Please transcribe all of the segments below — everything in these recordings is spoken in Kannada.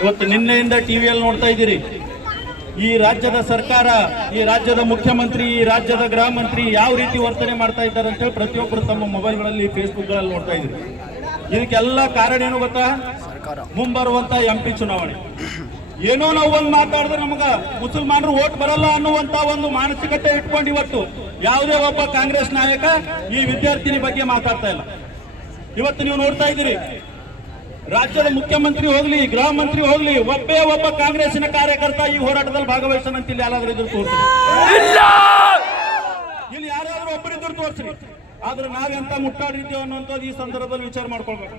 ಇವತ್ತು ನಿನ್ನೆಯಿಂದ ಟಿವಿಯಲ್ಲಿ ನೋಡ್ತಾ ಇದ್ದೀರಿ, ಈ ರಾಜ್ಯದ ಸರ್ಕಾರ, ಈ ರಾಜ್ಯದ ಮುಖ್ಯಮಂತ್ರಿ, ಈ ರಾಜ್ಯದ ಗೃಹ ಮಂತ್ರಿ ಯಾವ ರೀತಿ ವರ್ತನೆ ಮಾಡ್ತಾ ಇದ್ದಾರೆ ಅಂತ ಹೇಳಿ ಪ್ರತಿಯೊಬ್ಬರು ತಮ್ಮ ಮೊಬೈಲ್ಗಳಲ್ಲಿ, ಫೇಸ್ಬುಕ್ಗಳಲ್ಲಿ ನೋಡ್ತಾ ಇದ್ದೀರಿ. ಇದಕ್ಕೆಲ್ಲ ಕಾರಣ ಏನು ಗೊತ್ತಾ? ಮುಂಬರುವಂತ MP ಚುನಾವಣೆ. ಏನೋ ನಾವು ಒಂದು ಮಾತಾಡಿದ್ರೆ ನಮಗ ಮುಸಲ್ಮಾನರು ಓಟ್ ಬರಲ್ಲ ಅನ್ನುವಂತ ಒಂದು ಮಾನಸಿಕತೆ ಇಟ್ಕೊಂಡು ಇವತ್ತು ಯಾವುದೇ ಒಬ್ಬ ಕಾಂಗ್ರೆಸ್ ನಾಯಕ ಈ ವಿದ್ಯಾರ್ಥಿನಿ ಬಗ್ಗೆ ಮಾತಾಡ್ತಾ ಇಲ್ಲ. ಇವತ್ತು ನೀವು ನೋಡ್ತಾ ಇದ್ದೀರಿ, ರಾಜ್ಯದ ಮುಖ್ಯಮಂತ್ರಿ ಹೋಗ್ಲಿ, ಗೃಹ ಮಂತ್ರಿ ಹೋಗ್ಲಿ, ಒಬ್ಬ ಕಾಂಗ್ರೆಸ್ಸಿನ ಕಾರ್ಯಕರ್ತ ಈ ಹೋರಾಟದಲ್ಲಿ ಭಾಗವಹಿಸೋಣಂತ ಇಲ್ಲಿ ಯಾರಾದ್ರೂ ಇದ್ರು ತೋರಿಸ್ರಿ, ಇಲ್ಲಿ ಯಾರಾದ್ರೂ ಒಬ್ಬರಿದ್ರು ತೋರಿಸ್ರಿ. ಆದ್ರೆ ನಾವೆಂತ ಮುಟ್ಟಾಡಿರ್ತೀವಿ ಅನ್ನುವಂಥದ್ದು ಈ ಸಂದರ್ಭದಲ್ಲಿ ವಿಚಾರ ಮಾಡ್ಕೊಳ್ಬೇಕು.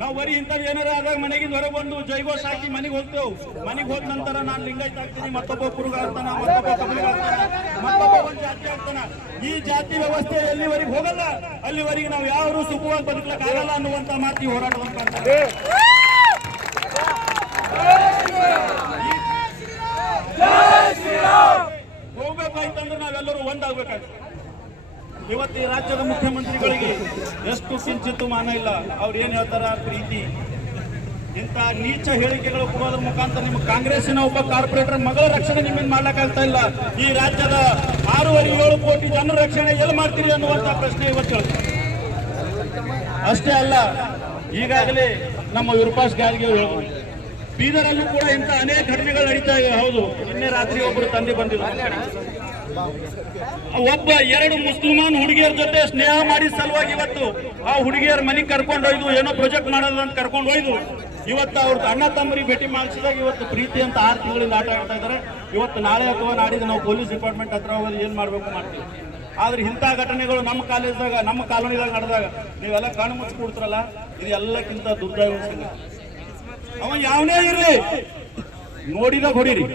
ನಾವು ಬರೀ ಇಂಥದ್ದು ಏನಾರ ಆದಾಗ ಮನೆಗಿಂದ ಹೊರಗೆ ಬಂದು ಜೈಗೋಷ್ ಹಾಕಿ ಮನೆಗೆ ಹೋಗ್ತೇವೆ. ಮನೆಗೆ ಹೋದ ನಂತರ ನಾನು ಲಿಂಗಾಯತ ಆಗ್ತೀನಿ, ಮತ್ತೊಬ್ಬ ಕುರುಗ ಆಗ್ತಾನ, ಮತ್ತೊಬ್ಬ ಕಬಲಿಗ ಆಗ್ತಾನ, ಮತ್ತೊಬ್ಬ ಒಂದು ಜಾತಿ ಆಗ್ತಾನ. ಈ ಜಾತಿ ವ್ಯವಸ್ಥೆ ಎಲ್ಲಿವರೆಗೆ ಹೋಗಲ್ಲ ಅಲ್ಲಿವರೆಗೆ ನಾವು ಯಾರು ಸುಖವಾಗಿ ಬದುಕಲಿಕ್ಕಾಗಲ್ಲ ಅನ್ನುವಂತ ಮಾತು ಈ ಹೋರಾಟವನ್ನು ಕಾಣ್ತಾರೆ. ಹೋಗ್ಬೇಕಾಯ್ತಂದ್ರೆ ನಾವೆಲ್ಲರೂ ಒಂದಾಗ್ಬೇಕಾಯ್ತು. ಇವತ್ತು ಈ ರಾಜ್ಯದ ಮುಖ್ಯಮಂತ್ರಿಗಳಿಗೆ ಎಷ್ಟು ಕಿಂಚಿತ್ತು ಮಾನ ಇಲ್ಲ. ಅವ್ರು ಏನ್ ಹೇಳ್ತಾರ, ಪ್ರೀತಿ, ಇಂಥ ನೀಚ ಹೇಳಿಕೆಗಳು ಕೊಡೋದ್ರ ಮುಖಾಂತರ ನಿಮ್ಮ ಕಾಂಗ್ರೆಸ್ಸಿನ ಒಬ್ಬ ಕಾರ್ಪೊರೇಟರ್ ಮಗಳ ರಕ್ಷಣೆ ನಿಮ್ಮಿಂದ ಮಾಡ್ಲಿಕ್ಕಾಗ್ತಾ ಇಲ್ಲ. ಈ ರಾಜ್ಯದ 6.7 ಕೋಟಿ ಜನರ ರಕ್ಷಣೆ ಎಲ್ಲಿ ಮಾಡ್ತೀರಿ ಅನ್ನುವಂತ ಪ್ರಶ್ನೆ ಇವತ್ತು ಹೇಳ್ತಾರೆ. ಅಷ್ಟೇ ಅಲ್ಲ, ಈಗಾಗಲೇ ನಮ್ಮ ವಿರೂಪಾಕ್ಷ ಗಾರ್ಗೆ ಹೇಳ್ಬೋದು, ಬೀದರಲ್ಲೂ ಕೂಡ ಇಂಥ ಅನೇಕ ಘಟನೆಗಳು ನಡೀತಾ ಇವೆ. ಹೌದು, ನಿನ್ನೆ ರಾತ್ರಿ ಒಬ್ಬರು ತಂದೆ ಬಂದಿದ್ರು, ಒಬ್ಬ 2 ಮುಸ್ಲಿಮಾನ್ ಹುಡುಗಿಯರ ಜೊತೆ ಸ್ನೇಹ ಮಾಡಿ ಸಲುವಾಗಿ ಇವತ್ತು ಆ ಹುಡುಗಿಯರ ಮನೆಗೆ ಕರ್ಕೊಂಡು ಹೋಯ್ದು, ಏನೋ ಪ್ರಾಜೆಕ್ಟ್ ಮಾಡೋದು ಅಂತ ಕರ್ಕೊಂಡು ಹೋಯ್ದು. ಇವತ್ತು ಅವ್ರ ಅಣ್ಣ ತಮ್ಮರಿಗೆ ಭೇಟಿ ಮಾಡಿಸಿದಾಗ ಇವತ್ತು ಪ್ರೀತಿ ಅಂತ 6 ತಿಂಗಳಿಂದ ಆಟ ಆಡ್ತಾ ಇದ್ದಾರೆ. ಇವತ್ತು ನಾಳೆ ಅಥವಾ ನಾಡಿದ್ದು ನಾವು ಪೊಲೀಸ್ ಡಿಪಾರ್ಟ್ಮೆಂಟ್ ಹತ್ರ ಹೋಗಿ ಏನ್ ಮಾಡ್ಬೇಕು ಮಾಡ್ತೀವಿ. ಆದ್ರೆ ಇಂಥ ಘಟನೆಗಳು ನಮ್ಮ ಕಾಲೇಜ್ದಾಗ, ನಮ್ಮ ಕಾಲೋನಿದಾಗ ನಡೆದಾಗ ನೀವೆಲ್ಲ ಕಣ್ಣು ಮುಚ್ಚಿ ಕೊಡ್ತಾರಲ್ಲ, ಇದು ಎಲ್ಲಕ್ಕಿಂತ ದುರ್ದೈವ ಸಂಗತಿ. ಅವ ಯಾವನೇ ಇರ್ಲಿ ನೋಡಿದಾಗ ಹೊಡಿರಿ.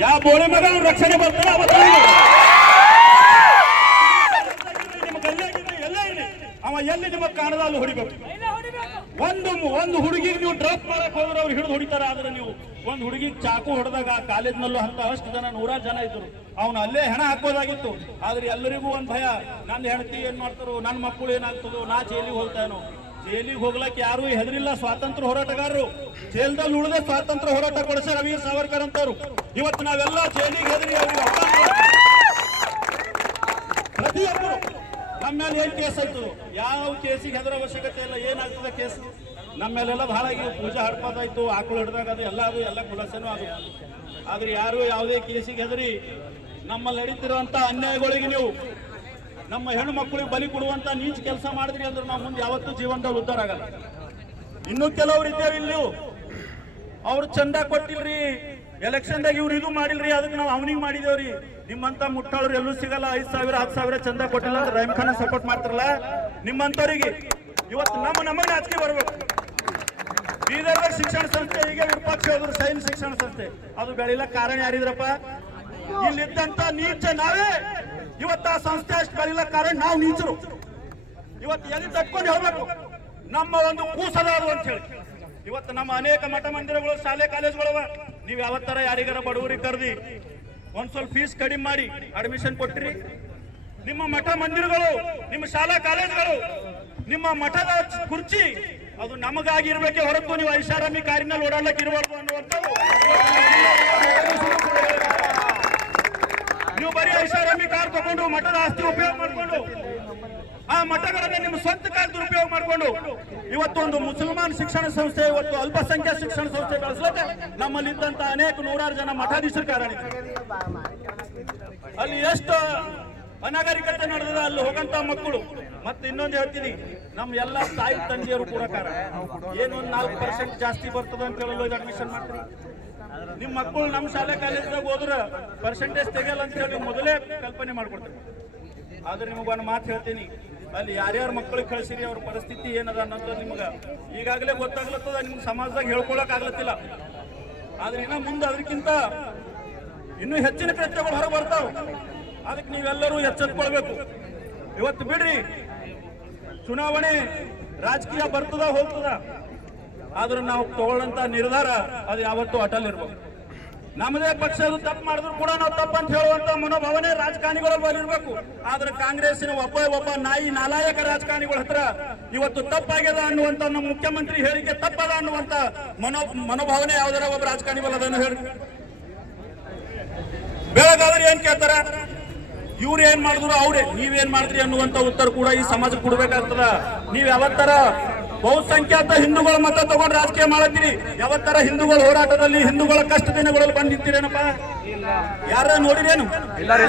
ಯಾವ ಬೋಳಿ ಮಗ ರಕ್ಷಣೆ ಬರ್ತಾನೆ ಅವತ್ತ ಅವ ಎಲ್ಲಿ ನಿಮಗೆ ಕಾಣದಲ್ಲಿ ಹೊಡಿಬೇಕು. ಒಂದು ಹುಡುಗಿಗೆ ನೀವು ಡ್ರಾಪ್ ಮಾಡಕ್ ಹೋದ್ರೆ ಅವ್ರು ಹಿಡಿದು ಹೊಡಿತಾರೆ. ಆದ್ರೆ ನೀವು ಒಂದು ಹುಡುಗಿಗೆ ಚಾಕು ಹೊಡೆದಾಗ ಕಾಲೇಜ್ನಲ್ಲೂ ಅಂತ ಅಷ್ಟು ಜನ 100 ಜನ ಇದ್ರು, ಅವನು ಅಲ್ಲೇ ಹೆಣ ಹಾಕೋದಾಗಿತ್ತು. ಆದ್ರೆ ಎಲ್ಲರಿಗೂ ಒಂದು ಭಯ, ನನ್ನ ಹೆಂಡತಿ ಏನ್ ಮಾಡ್ತಾರೋ, ನನ್ನ ಮಕ್ಕಳು ಏನಾಗ್ತದೋ, ನಾ ಜೈಲಿಗೆ ಹೋಗ್ತಾನೋ. ಜೈಲಿಗೆ ಹೋಗ್ಲಕ್ಕೆ ಯಾರು ಹೆದರಿಲ್ಲ. ಸ್ವಾತಂತ್ರ್ಯ ಹೋರಾಟಗಾರರು ಜೈಲ್ದಲ್ಲಿ ಉಳಿದ ಸ್ವಾತಂತ್ರ್ಯ ಹೋರಾಟ ಕೊಡಿಸ್ಯಾರ ವೀರ್ ಸಾವರ್ಕರ್ ಅಂತವ್ರು. ಇವತ್ತು ನಾವೆಲ್ಲ ಜೈಲಿಗೆ ಹೆದರಿ ಪ್ರತಿಯೊಬ್ಬರು ನಮ್ಮ ಮೇಲೆ ಏನ್ ಕೇಸ್ ಆಯ್ತದ, ಯಾವ ಕೇಸಿಗೆ ಹೆದರ ಅವಶ್ಯಕತೆ ಇಲ್ಲ. ಏನಾಗ್ತದೆ ಕೇಸ್ ನಮ್ಮ ಮೇಲೆಲ್ಲ ಬಹಳ ಪೂಜಾ ಹಡ್ಕೋದಾಯ್ತು, ಆಕಳು ಹಿಡಿದಾಗ ಅದು ಎಲ್ಲ ಖುಲಾಸೆನೂ ಅದು. ಆದ್ರೆ ಯಾರು ಯಾವುದೇ ಕೇಸಿಗೆ ಹೆದರಿ ನಮ್ಮಲ್ಲಿ ನಡೀತಿರುವಂತ ಅನ್ಯಾಯಗಳಿಗೆ ನೀವು ನಮ್ಮ ಹೆಣ್ಣು ಮಕ್ಕಳಿಗೆ ಬಲಿ ಕೊಡುವಂತ ನೀಚ ಕೆಲಸ ಮಾಡಿದ್ರಿ ಅಂದ್ರೆ ನಾವು ಮುಂದೆ ಯಾವತ್ತೂ ಜೀವನದಲ್ಲಿ ಉದ್ಧಾರ ಆಗಲ್ಲ. ಇನ್ನು ಕೆಲವ್ರು ಇದ್ದೇವೆ ಇಲ್ಲಿ, ಅವ್ರು ಚಂದ ಕೊಟ್ಟಿಲ್ರಿ, ಎಲೆಕ್ಷನ್ದಾಗ ಇವ್ರು ಇದು ಮಾಡಿಲ್ರಿ, ಅದಕ್ಕೆ ನಾವು ಅವನಿಗೆ ಮಾಡಿದೇವ್ರಿ. ನಿಮ್ಮಂತ ಮುಟ್ಟಾಳರು ಎಲ್ಲೂ ಸಿಗಲ್ಲ. 5,000 10,000 ಚಂದ ಕೊಟ್ಟಿಲ್ಲ ಅಂದ್ರೆ ರಹೀಮ್ ಖಾನ್ ಸಪೋರ್ಟ್ ಮಾಡ್ತಾರಲ್ಲ, ನಿಮ್ಮಂತವ್ರಿಗೆ ಇವತ್ತು ನಮಗೆ ನಾಚಿಕೆ ಬರ್ಬೇಕು. ಬೀದರ್ದಾಗ ಶಿಕ್ಷಣ ಸಂಸ್ಥೆ, ಈಗ ವಿರೂಪಾಕ್ಷ ಹೋದ್ರು ಸೈನ್ಸ್ ಶಿಕ್ಷಣ ಸಂಸ್ಥೆ, ಅದು ಬೆಳಿಲಕ್ಕೆ ಕಾರಣ ಯಾರಿದ್ರಪ್ಪ? ಇಲ್ಲಿದ್ದಂತ ನೀಚ ನಾವೇ. ಇವತ್ತು ಆ ಸಂಸ್ಥೆ ಅಷ್ಟು ಬೆಳಿಲಕ್ಕೆ ಕಾರಣ ನಾವು ನೀಚರು. ಇವತ್ತು ಎಲ್ಲಿ ತಕ್ಕೊಂಡು ಹೇಳ್ಬೇಕು, ನಮ್ಮ ಒಂದು ಕೂಸದಾರು ಅಂತ ಹೇಳಿ. ಇವತ್ತು ನಮ್ಮ ಅನೇಕ ಮಠ ಮಂದಿರಗಳು, ಶಾಲೆ ಕಾಲೇಜುಗಳವ. ನೀವು ಯಾವತ್ತರ ಯಾರಿಗಾರ ಬಡವರಿಗೆ ಕರೆದಿ ಒಂದ್ ಸ್ವಲ್ಪ ಫೀಸ್ ಕಡಿಮೆ ಮಾಡಿ ಅಡ್ಮಿಷನ್ ಕೊಟ್ಟಿರಿ? ನಿಮ್ಮ ಮಠ ಮಂದಿರಗಳು, ನಿಮ್ಮ ಶಾಲಾ ಕಾಲೇಜುಗಳು, ನಿಮ್ಮ ಮಠದ ಕುರ್ಚಿ ಅದು ನಮಗಾಗಿರ್ಬೇಕೆ ಹೊರತು ನೀವು ಐಷಾರಾಮಿ ಕಾರಿನಲ್ಲಿ ಓಡಾಡ್ಲಕ್ಕೆ ಇರಬಾರ್ದು ಅನ್ನುವಂಥದ್ದು. ನೀವು ಬರೀ ಐಷಾರಾಮಿ ಕಾರ್ ತಗೊಂಡು ಮಠದ ಆಸ್ತಿ ಉಪಯೋಗ ಮಾಡಿಕೊಂಡು, ಆ ಮಠಗಳನ್ನ ನಿಮ್ಮ ಸ್ವಂತ ಕಾಲ ದುರುಪಯೋಗ ಮಾಡಿಕೊಂಡು ಇವತ್ತು ಒಂದು ಮುಸಲ್ಮಾನ್ ಶಿಕ್ಷಣ ಸಂಸ್ಥೆ, ಇವತ್ತು ಅಲ್ಪಸಂಖ್ಯಾತ ಶಿಕ್ಷಣ ಸಂಸ್ಥೆ ಬೆಳೆಸಲಿಕ್ಕೆ ನಮ್ಮಲ್ಲಿದ್ದಂತ ಅನೇಕ 100 ಜನ ಮಠಾಧೀಶರ ಕಾರಣ. ಅಲ್ಲಿ ಎಷ್ಟು ಅನಾಗರಿಕತೆ ನಡೆದ ಅಲ್ಲಿ ಹೋಗಂತ ಮಕ್ಕಳು. ಮತ್ತೆ ಇನ್ನೊಂದು ಹೇಳ್ತೀನಿ, ನಮ್ಮ ಎಲ್ಲ ತಾಯಿ ತಂದೆಯರು ಕೂಡ ಕಾರಣ. ಏನೊಂದು 4% ಜಾಸ್ತಿ ಬರ್ತದೆ ಅಂತ ಹೇಳಿ ಅಡ್ಮಿಷನ್ ಮಾಡ್ತೀರಿ. ನಿಮ್ಮ ಮಕ್ಕಳು ನಮ್ಮ ಶಾಲೆ ಕಾಲೇಜ್ದಾಗ ಹೋದ್ರೆ ಪರ್ಸೆಂಟೇಜ್ ತೆಗಿಯಲ್ಲ ಅಂತ ಹೇಳಿ ಮೊದಲೇ ಕಲ್ಪನೆ ಮಾಡ್ಕೊಡ್ತಾರೆ. ಆದ್ರೆ ನಿಮಗೊಂದು ಮಾತು ಹೇಳ್ತೀನಿ, ಅಲ್ಲಿ ಯಾರ್ಯಾರ ಮಕ್ಕಳಿಗೆ ಕಳಿಸಿರಿ ಅವ್ರ ಪರಿಸ್ಥಿತಿ ಏನದ ಅನ್ನೋದು ನಿಮ್ಗೆ ಈಗಾಗಲೇ ಗೊತ್ತಾಗ್ಲತ್ತದ. ನಿಮ್ಗೆ ಸಮಾಜದಾಗ ಹೇಳ್ಕೊಳಕ್ ಆಗ್ಲತ್ತಿಲ್ಲ. ಆದ್ರೆ ಇನ್ನ ಮುಂದೆ ಅದಕ್ಕಿಂತ ಇನ್ನೂ ಹೆಚ್ಚಿನ ಕೃತ್ಯಗಳು ಹೊರಗೆ ಬರ್ತಾವ. ಅದಕ್ಕೆ ನೀವೆಲ್ಲರೂ ಎಚ್ಚೆತ್ಕೊಳ್ಬೇಕು. ಇವತ್ತು ಬಿಡ್ರಿ, ಚುನಾವಣೆ ರಾಜಕೀಯ ಬರ್ತದ ಹೋಗ್ತದ, ಆದ್ರೆ ನಾವು ತಗೊಳ್ಳಂತ ನಿರ್ಧಾರ ಅದು ಯಾವತ್ತೂ ಅಟಲ್ ಇರ್ಬೇಕು. ನಮ್ಮದೇ ಪಕ್ಷದ ತಪ್ಪು ಮಾಡಿದ್ರು ಕೂಡ ನಾವು ತಪ್ಪು ಅಂತ ಹೇಳುವಂತ ಮನೋಭಾವನೆ ರಾಜಕಾರಣಿಗಳಲ್ಲಿ ಇರಬೇಕು. ಆದ್ರೆ ಕಾಂಗ್ರೆಸ್ಸಿನ ಒಬ್ಬ ನಾಯಿ ನಾಲಾಯಕ ರಾಜಕಾರಣಿಗಳ ಹತ್ರ ಇವತ್ತು ತಪ್ಪಾಗ್ಯದ ಅನ್ನುವಂತ ನಮ್ಮ ಮುಖ್ಯಮಂತ್ರಿ ಹೇಳಿಕೆ ತಪ್ಪದ ಅನ್ನುವಂತ ಮನೋಭಾವನೆ ಯಾವ್ದಾರ ಒಬ್ಬ ರಾಜಕಾರಣಿಗಳು ಅದನ್ನು ಹೇಳಿ ಬೆಳಗಾದ್ರೆ ಏನ್ ಕೇಳ್ತಾರ, ಇವ್ರು ಏನ್ ಮಾಡಿದ್ರು ಅವ್ರೆ ನೀವೇನ್ ಮಾಡಿದ್ರಿ ಅನ್ನುವಂತ ಉತ್ತರ ಕೂಡ ಈ ಸಮಾಜಕ್ಕೆ ಕೊಡ್ಬೇಕಾಗ್ತದ. ನೀವ್ ಯಾವತ್ತರ ಬಹುಸಂಖ್ಯಾತ ಹಿಂದೂಗಳ ಮತ ತಗೊಂಡು ರಾಜಕೀಯ ಮಾಡತ್ತೀರಿ? ಯಾವತ್ತರ ಹಿಂದೂಗಳ ಹೋರಾಟದಲ್ಲಿ ಹಿಂದೂಗಳ ಕಷ್ಟ ದಿನಗಳಲ್ಲಿ ಬಂದ್ ನಿಂತಿರೇನಪ್ಪ? ಯಾರ ನೋಡಿರೇನು?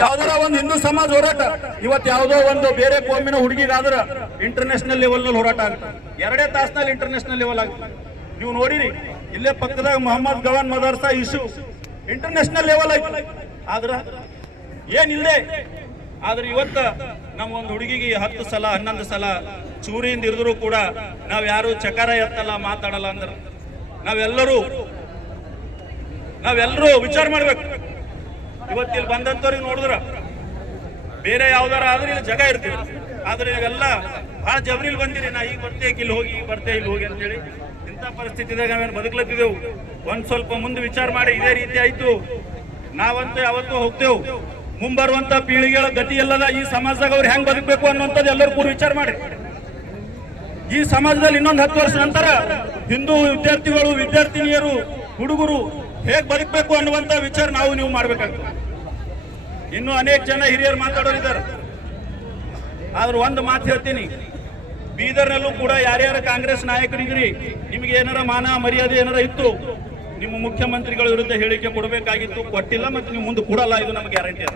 ಯಾವ್ದಾರ ಒಂದು ಹಿಂದೂ ಸಮಾಜ ಹೋರಾಟ ಇವತ್ತು ಯಾವುದೋ ಒಂದು ಬೇರೆ ಕೋಮಿನ ಹುಡುಗಿಗಾದ್ರ ಇಂಟರ್ನ್ಯಾಷನಲ್ ಲೆವೆಲ್ ನಲ್ಲಿ ಹೋರಾಟ ಆಗುತ್ತೆ, 2 ತಾಸಿನಲ್ಲಿ ಇಂಟರ್ನ್ಯಾಷನಲ್ ಲೆವೆಲ್ ಆಗುತ್ತೆ. ನೀವು ನೋಡಿರಿ, ಇಲ್ಲೇ ಪಕ್ಕದಾಗ ಮೊಹಮ್ಮದ್ ಗವಾನ್ ಮದರ್ಸಾ ಇಶ್ಯೂ ಇಂಟರ್ನ್ಯಾಷನಲ್ ಲೆವೆಲ್ ಆಯ್ತು. ಆದ್ರ ಏನಿಲ್ಲದೆ ಆದ್ರೆ ಇವತ್ತ ನಮ್ಮ ಒಂದು ಹುಡುಗಿಗೆ 10 ಸಲ 11 ಸಲ ಚೂರಿಯಿಂದ ಇರಿದ್ರು ಕೂಡ ನಾವ್ ಯಾರು ಚಕಾರ ಎತ್ತಲ್ಲ, ಮಾತಾಡಲ್ಲ ಅಂದ್ರೆ ನಾವೆಲ್ಲರೂ ವಿಚಾರ ಮಾಡ್ಬೇಕು. ಇವತ್ತಿಲ್ಲಿ ಬಂದಂತವ್ರಿಗೆ ನೋಡಿದ್ರ ಬೇರೆ ಯಾವ್ದಾರ ಆದ್ರೆ ಇಲ್ಲಿ ಜಾಗ ಇರ್ತೀವಿ, ಆದ್ರೆ ಇವೆಲ್ಲ ಬಹಳ ಜಬರಿಲ್ ಬಂದಿರಿ. ನಾ ಈಗ ಬರ್ತೇ ಇಲ್ಲಿ ಹೋಗಿ, ಈಗ ಬರ್ತೇ ಇಲ್ಲಿ ಹೋಗಿ ಅಂತೇಳಿ ಇಂಥ ಪರಿಸ್ಥಿತಿದಾಗ ನಾವೇನು ಬದುಕ್ಲತ್ತಿದ್ದೆವು. ಒಂದ್ ಸ್ವಲ್ಪ ಮುಂದೆ ವಿಚಾರ ಮಾಡಿ ಇದೇ ರೀತಿ ಆಯ್ತು ನಾವಂತೂ ಯಾವತ್ತೂ ಹೋಗ್ತೇವು. ಮುಂಬರುವಂತ ಪೀಳಿಗೆಗಳ ಗತಿ ಎಲ್ಲದ ಈ ಸಮಾಜದಾಗ ಅವ್ರು ಹೆಂಗ್ ಬದುಕಬೇಕು ಅನ್ನುವಂಥದ್ದು ಎಲ್ಲರೂ ಕೂಡ ವಿಚಾರ ಮಾಡಿ. ಈ ಸಮಾಜದಲ್ಲಿ ಇನ್ನೊಂದು 10 ವರ್ಷ ನಂತರ ಹಿಂದೂ ವಿದ್ಯಾರ್ಥಿಗಳು, ವಿದ್ಯಾರ್ಥಿನಿಯರು, ಹುಡುಗರು ಹೇಗ್ ಬದುಕಬೇಕು ಅನ್ನುವಂತ ವಿಚಾರ ನೀವು ಮಾಡ್ಬೇಕಾಗ್ತದೆ. ಇನ್ನು ಅನೇಕ ಜನ ಹಿರಿಯರು ಮಾತಾಡೋರಿದ್ದಾರೆ. ಆದ್ರೆ ಒಂದು ಮಾತು ಹೇಳ್ತೀನಿ, ಬೀದರ್ನಲ್ಲೂ ಕೂಡ ಯಾರ್ಯಾರ ಕಾಂಗ್ರೆಸ್ ನಾಯಕರಿದ್ರಿ ನಿಮ್ಗೆ ಏನಾರ ಮಾನ ಮರ್ಯಾದೆ ಏನಾರ ಇತ್ತು, ನಿಮ್ಮ ಮುಖ್ಯಮಂತ್ರಿಗಳ ವಿರುದ್ಧ ಹೇಳಿಕೆ ಕೊಡಬೇಕಾಗಿತ್ತು, ಕೊಟ್ಟಿಲ್ಲ, ಮತ್ತೆ ನೀವು ಮುಂದೆ ಕೊಡಲ್ಲ, ಇದು ನಮ್ಗೆ ಗ್ಯಾರಂಟಿ ಅದ.